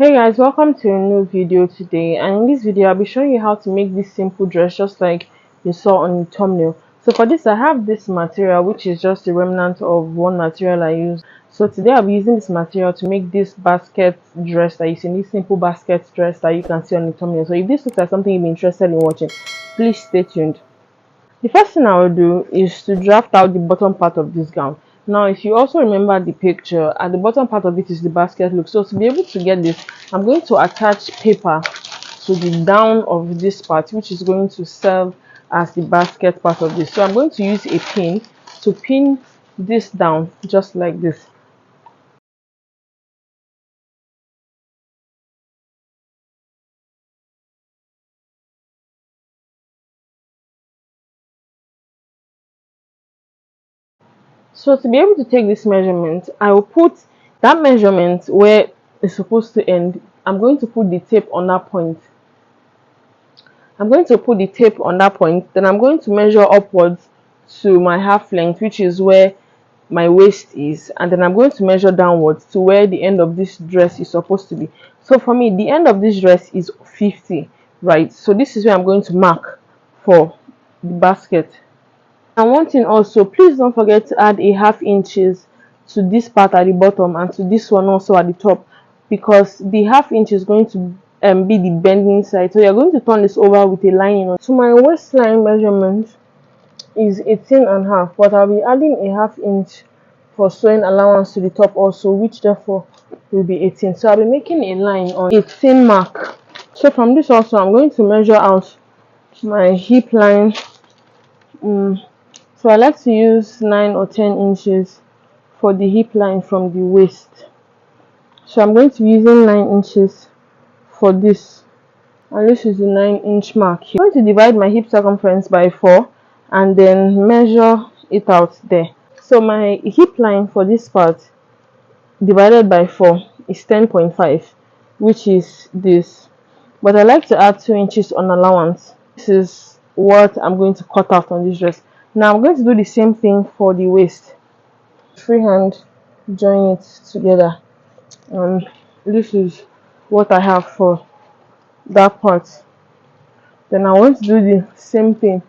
Hey guys, welcome to a new video today, and in this video I'll be showing you how to make this simple dress just like you saw on the thumbnail. So for this I have this material which is just a remnant of one material I used. So today I'll be using this material to make this basket dress that you see, this simple basket dress that you can see on the thumbnail. So if this looks like something you'd be interested in watching, please stay tuned. The first thing I will do is to draft out the bottom part of this gown. Now, if you also remember the picture, at the bottom part of it is the basket look. So to be able to get this, I'm going to attach paper to the down of this part, which is going to serve as the basket part of this. So I'm going to use a pin to pin this down just like this. So to be able to take this measurement, I will put that measurement where it's supposed to end. I'm going to put the tape on that point. I'm going to put the tape on that point, then I'm going to measure upwards to my half length, which is where my waist is, and then I'm going to measure downwards to where the end of this dress is supposed to be. So for me, the end of this dress is 50, right? So this is where I'm going to mark for the basket. And one thing also, please don't forget to add a half inches to this part at the bottom and to this one also at the top, because the half inch is going to be the bending side. So you're going to turn this over with a lining. So my waistline measurement is 18 and a half, but I'll be adding a half inch for sewing allowance to the top also, which therefore will be 18. So I'll be making a line on 18 mark. So from this also, I'm going to measure out my hip line. So I like to use 9 or 10 inches for the hip line from the waist. So I'm going to be using 9 inches for this, and this is the 9-inch mark here. I'm going to divide my hip circumference by 4 and then measure it out there. So my hip line for this part divided by 4 is 10.5, which is this, but I like to add 2 inches on allowance. This is what I'm going to cut out on this dress. Now I'm going to do the same thing for the waist. Freehand join it together, and this is what I have for that part. Then I want to do the same thing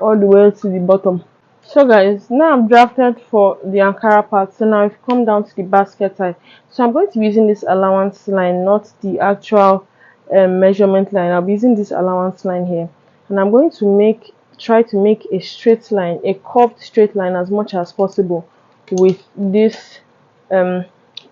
all the way to the bottom. So guys, now I'm drafted for the Ankara part. So now I've come down to the basket side. So I'm going to be using this allowance line, not the actual measurement line. I'll be using this allowance line here, and I'm going to try to make a straight line, a curved straight line as much as possible with this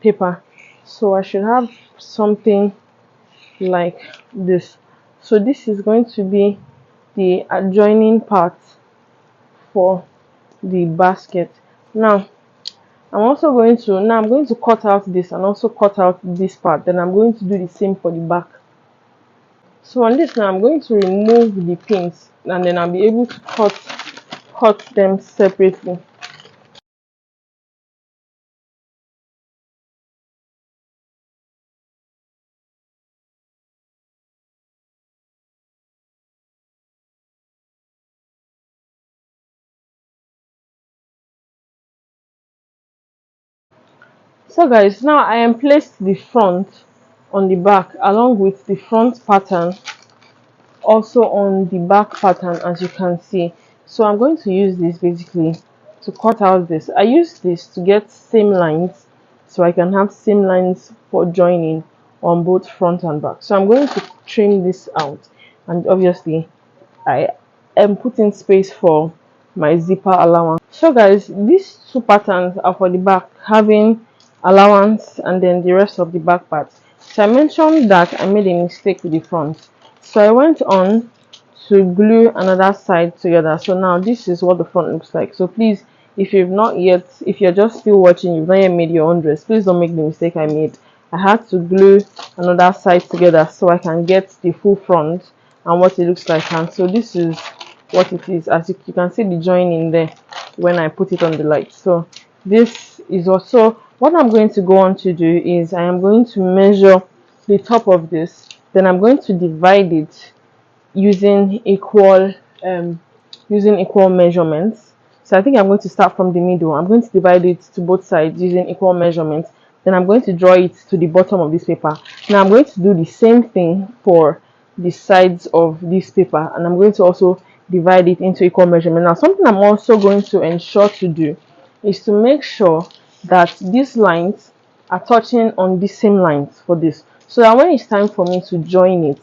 paper. So I should have something like this. So this is going to be the adjoining part for the basket. Now I'm going to cut out this and also cut out this part. Then I'm going to do the same for the back. So on this now, I'm going to remove the pins, and then I'll be able to cut them separately. So guys, now I am placed the front on the back along with the front pattern also on the back pattern, as you can see. So I'm going to use this basically to cut out this. I use this to get seam lines, so I can have seam lines for joining on both front and back. So I'm going to trim this out, and obviously I am putting space for my zipper allowance. So guys, these two patterns are for the back, having allowance and then the rest of the back part. So I mentioned that I made a mistake with the front, so I went on to glue another side together. So now this is what the front looks like. So please, if you're just still watching, you've not yet made your own dress, please don't make the mistake I made. I had to glue another side together so I can get the full front and what it looks like. And so this is what it is. As you can see the joining there when I put it on the light. So this is also what I'm going to go on to do. Is I am going to measure the top of this, then I'm going to divide it using equal measurements. So I think I'm going to start from the middle. I'm going to divide it to both sides using equal measurements. then I'm going to draw it to the bottom of this paper. Now I'm going to do the same thing for the sides of this paper, and I'm going to also divide it into equal measurement. Now something I'm also going to ensure to do is to make sure that these lines are touching on the same lines for this, so that when it's time for me to join it,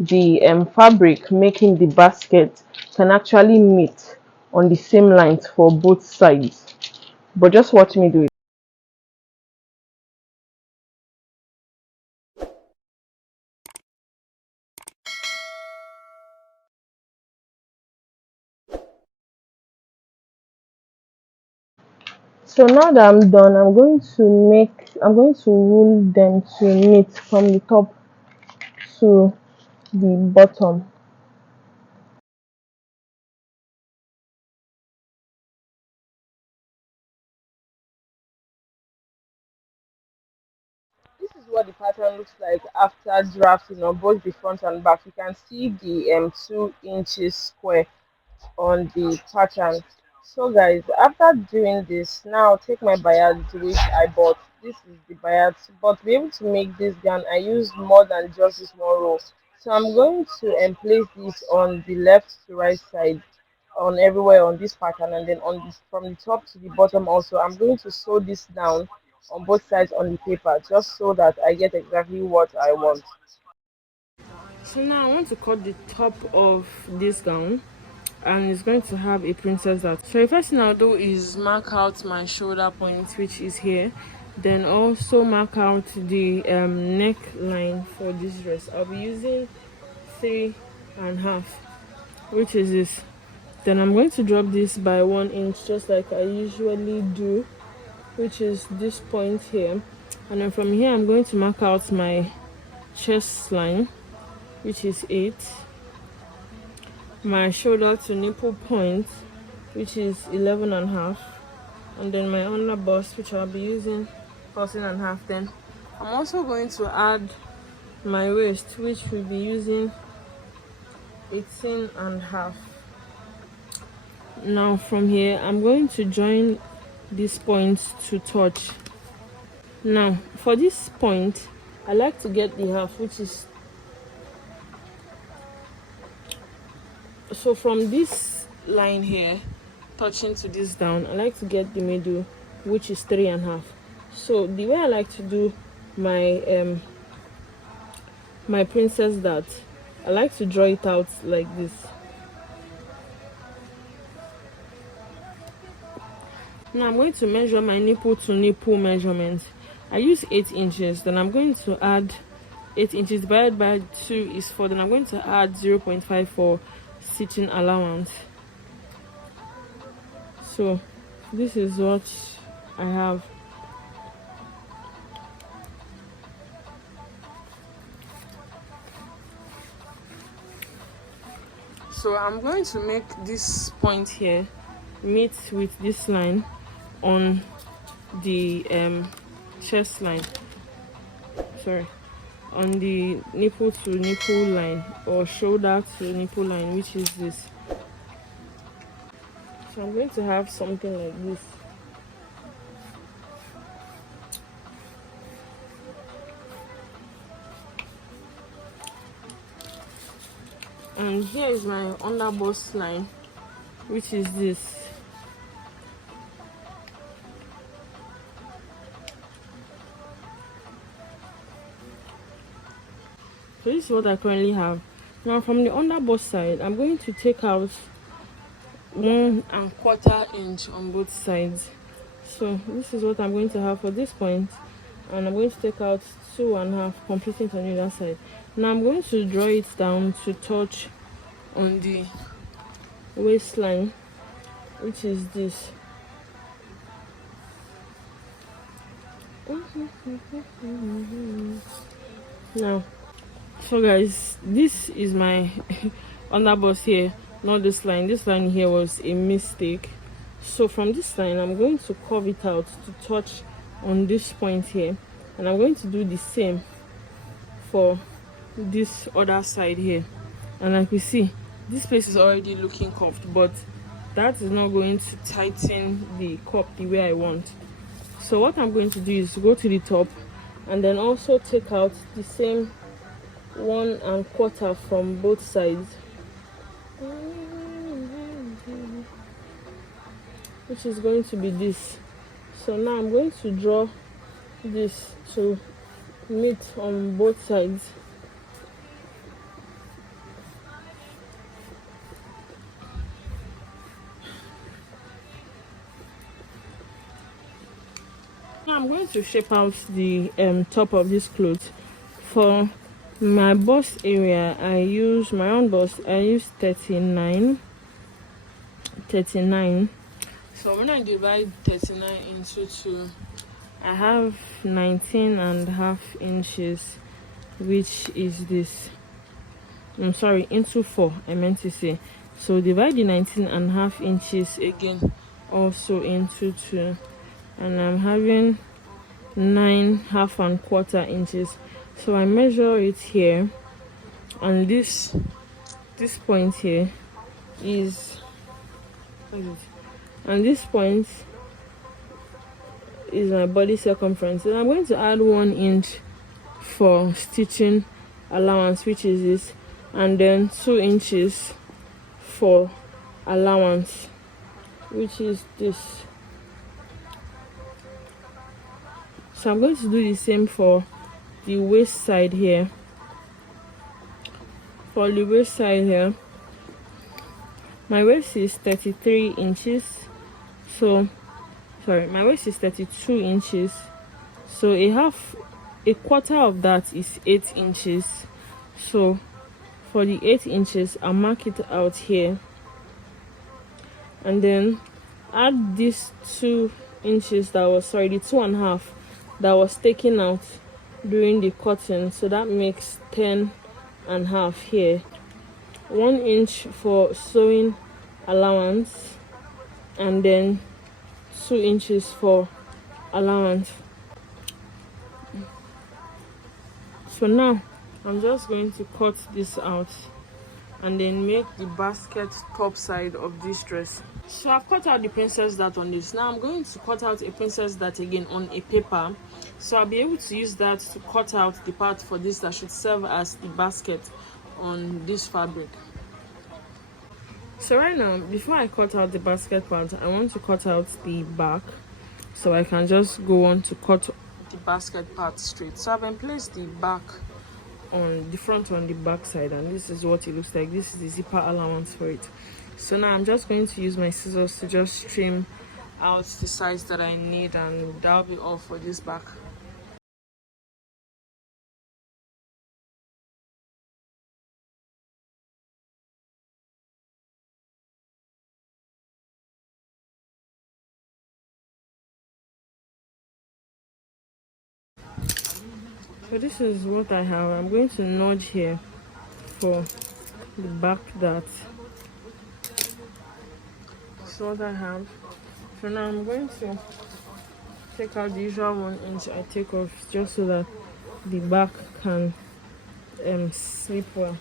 the fabric making the basket can actually meet on the same lines for both sides. But just watch me do it. So now that I'm done, I'm going to rule them to meet from the top to the bottom. This is what the pattern looks like after drafting on both the front and back. You can see the 2 inches square on the pattern. So guys, after doing this, now take my bayad which I bought. This is the bayad, but to be able to make this gown I used more than just this one row. So I'm going to place this on the left to right side on everywhere on this pattern, and then on this from the top to the bottom also I'm going to sew this down on both sides on the paper, just so that I get exactly what I want. So now I want to cut the top of this gown, and it's going to have a princess dart. So the first thing I'll do is mark out my shoulder point, which is here, then also mark out the neckline for this dress. I'll be using 3.5, which is this. Then I'm going to drop this by 1 inch, just like I usually do, which is this point here. And then from here I'm going to mark out my chest line, which is 8, my shoulder to nipple point, which is 11.5, and then my under bust, which I'll be using 14.5. Then I'm also going to add my waist, which will be using 18.5. Now from here I'm going to join these points to touch. Now for this point I like to get the half, which is, so from this line here touching to this down, I like to get the middle, which is 3.5. So the way I like to do my my princess dart, I like to draw it out like this. Now I'm going to measure my nipple to nipple measurement. I use 8 inches, then I'm going to add 8 inches divided by 2 is 4, then I'm going to add 0.5 for stitching allowance. So this is what I have. So I'm going to make this point here meet with this line on the chest line, sorry, on the nipple to nipple line, or shoulder to nipple line, which is this. So I'm going to have something like this. And here is my under bust line, which is this. So this is what I currently have. Now from the under bust side, I'm going to take out 1.25 inch on both sides. So this is what I'm going to have for this point, and I'm going to take out 2.5, completing it on the other side. Now I'm going to draw it down to touch on the waistline, which is this. Now, so guys, this is my underbust here, not this line. This line here was a mistake. So from this line I'm going to curve it out to touch on this point here, and I'm going to do the same for this other side here. And like we see, this place is already looking curved, but that is not going to tighten the cup the way I want. So what I'm going to do is go to the top and then also take out the same 1 1/4 from both sides, which is going to be this. So now I'm going to draw this to meet on both sides. Now I'm going to shape out the top of this cloth. For my bust area, I use my own bust. I use 39. So when I divide 39 into 2, I have 19.5 inches, which is this. I'm sorry, into 4, I meant to say. So divide the 19.5 inches again also into 2, and I'm having 9 1/2 inches. So I measure it here, and this point here is, and this point is my body circumference. And I'm going to add 1 inch for stitching allowance, which is this, and then 2 inches for allowance, which is this. So I'm going to do the same for the waist side here. For the waist side here, my waist is 33 inches. So sorry, my waist is 32 inches. So a quarter of that is 8 inches. So for the 8 inches, I'll mark it out here, and then add this 2 inches that was, sorry, the 2 1/2 that was taken out during the cutting. So that makes 10.5 here. 1 inch for sewing allowance, and then 2 inches for allowance. So now I'm just going to cut this out and then make the basket top side of this dress. So I've cut out the princess dart on this. Now I'm going to cut out a princess dart again on a paper, so I'll be able to use that to cut out the part for this that should serve as the basket on this fabric. So right now, before I cut out the basket part, I want to cut out the back, so I can just go on to cut the basket part straight. So I've placed the back on the front on the back side, and this is what it looks like. This is the zipper allowance for it. So now I'm just going to use my scissors to just trim out the size that I need, and that'll be all for this back. So this is what I have. I'm going to nudge here for the back dart. That's what I have. So now I'm going to take out the usual 1 inch I take off, just so that the back can slip well.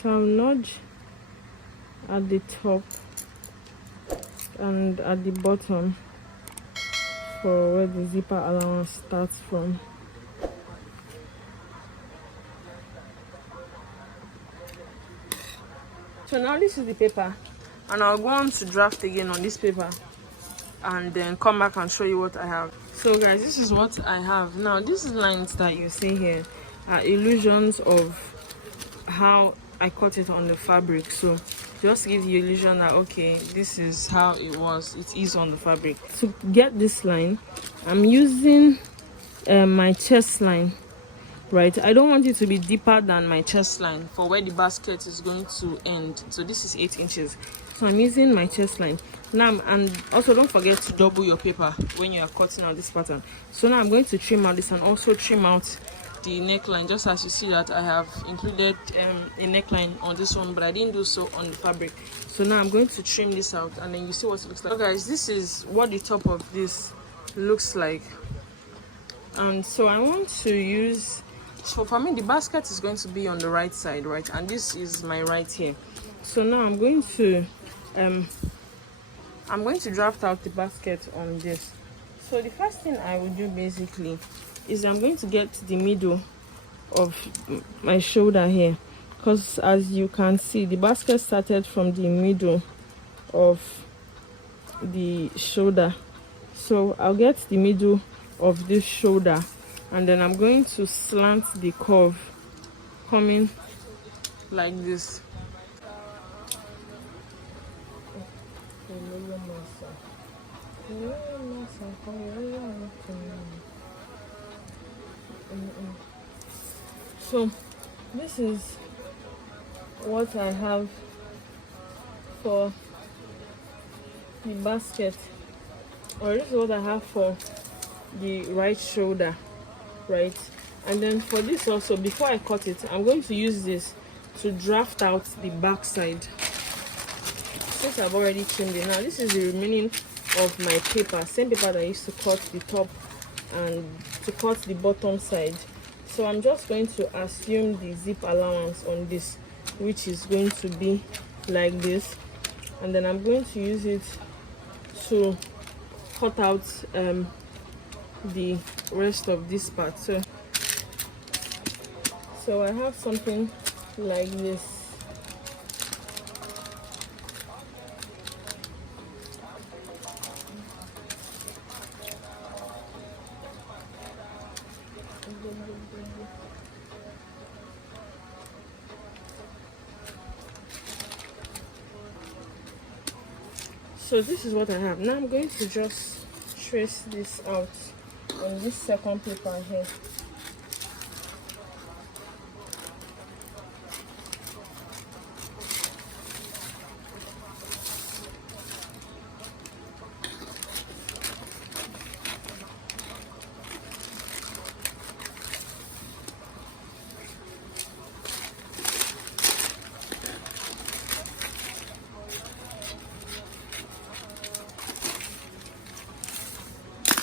So I'll nudge at the top and at the bottom for where the zipper allowance starts from. So now this is the paper, and I'll go on to draft again on this paper and then come back and show you what I have. So guys, this is what I have. Now these lines that you see here are illusions of how I cut it on the fabric. So just give the illusion that okay, this is how it is on the fabric. To get this line, I'm using my chest line, right? I don't want it to be deeper than my chest line for where the basket is going to end. So this is 8 inches, so I'm using my chest line now. And also don't forget to double your paper when you are cutting out this pattern. So now I'm going to trim out this and also trim out the neckline, just as you see that I have included a neckline on this one, but I didn't do so on the fabric. So now I'm going to trim this out, and then you see what it looks like. So guys, this is what the top of this looks like. And so I want to use So for me, the basket is going to be on the right side, right? And this is my right here. So now I'm going to draft out the basket on this. So the first thing I will do basically is I'm going to get the middle of my shoulder here, because as you can see, the basket started from the middle of the shoulder. So I'll get the middle of this shoulder, and then I'm going to slant the curve coming like this. So this is what I have for the basket, or this is what I have for the right shoulder, right? And then for this also, before I cut it, I'm going to use this to draft out the back side. Since I've already trimmed it, now this is the remaining of my paper, same paper that I used to cut the top and to cut the bottom side. So I'm just going to assume the zip allowance on this, which is going to be like this, and then I'm going to use it to cut out the rest of this part. So I have something like this. So this is what I have. Now I'm going to just trace this out on this second paper here.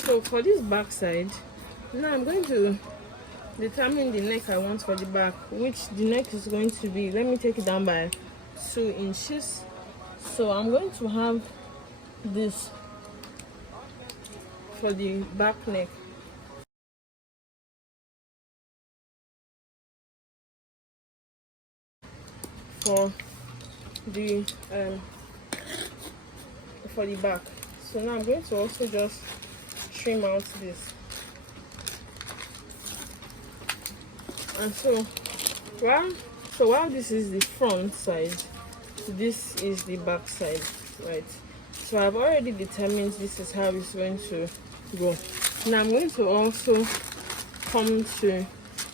So for this back side, now I'm going to determine the neck I want for the back, which the neck is going to be, let me take it down by 2 inches. So I'm going to have this for the back neck. For the back. So now I'm going to also just trim out this. And so while this is the front side, this is the back side, right? So I've already determined this is how it's going to go. Now I'm going to also come to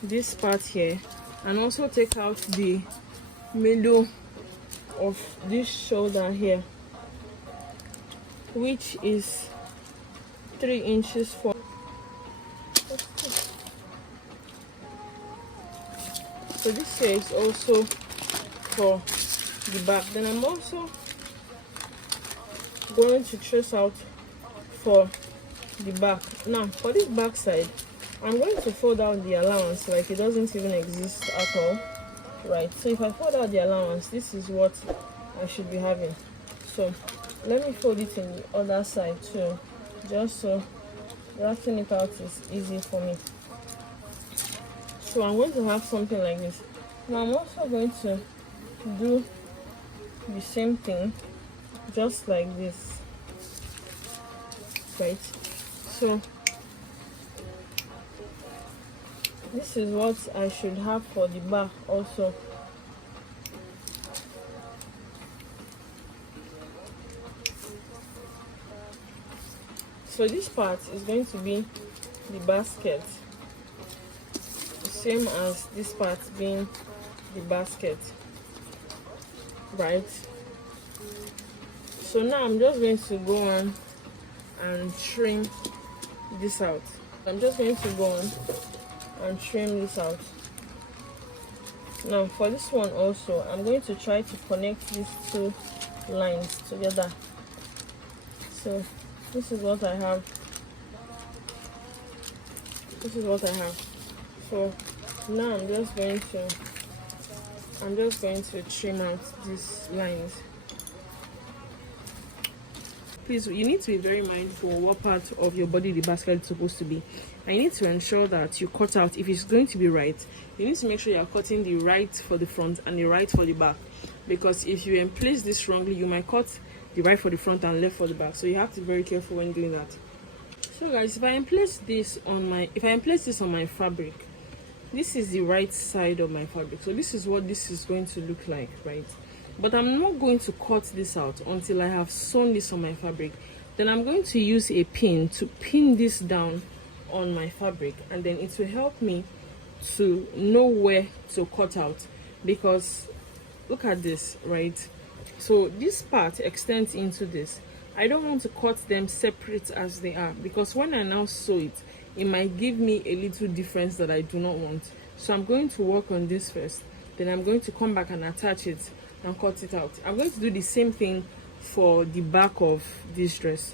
this part here and also take out the middle of this shoulder here, which is 3 inches for. So this here is also for the back. Then I'm also going to trace out for the back. Now for this back side, I'm going to fold out the allowance like it doesn't even exist at all, right? So if I fold out the allowance, this is what I should be having. So let me fold it in the other side too, just so drafting it out is easy for me. So I'm going to have something like this. Now I'm also going to do the same thing, just like this, right? So this is what I should have for the back also. So this part is going to be the basket, same as this part being the basket, right? So now I'm just going to go on and trim this out. I'm just going to go on and trim this out. Now for this one also, I'm going to try to connect these two lines together. So this is what I have. This is what I have for Now I'm just going to trim out these lines. Please, you need to be very mindful what part of your body the basket is supposed to be. And you need to ensure that you cut out, if it's going to be right, you need to make sure you're cutting the right for the front and the right for the back. Because if you place this wrongly, you might cut the right for the front and left for the back. So you have to be very careful when doing that. So guys, if I place this on my fabric, this is the right side of my fabric. So this is what this is going to look like, right? But I'm not going to cut this out until I have sewn this on my fabric. Then I'm going to use a pin to pin this down on my fabric, and then it will help me to know where to cut out. Because look at this, right? So this part extends into this. I don't want to cut them separate as they are, because when I now sew it, it might give me a little difference that I do not want. So I'm going to work on this first, then I'm going to come back and attach it and cut it out. I'm going to do the same thing for the back of this dress.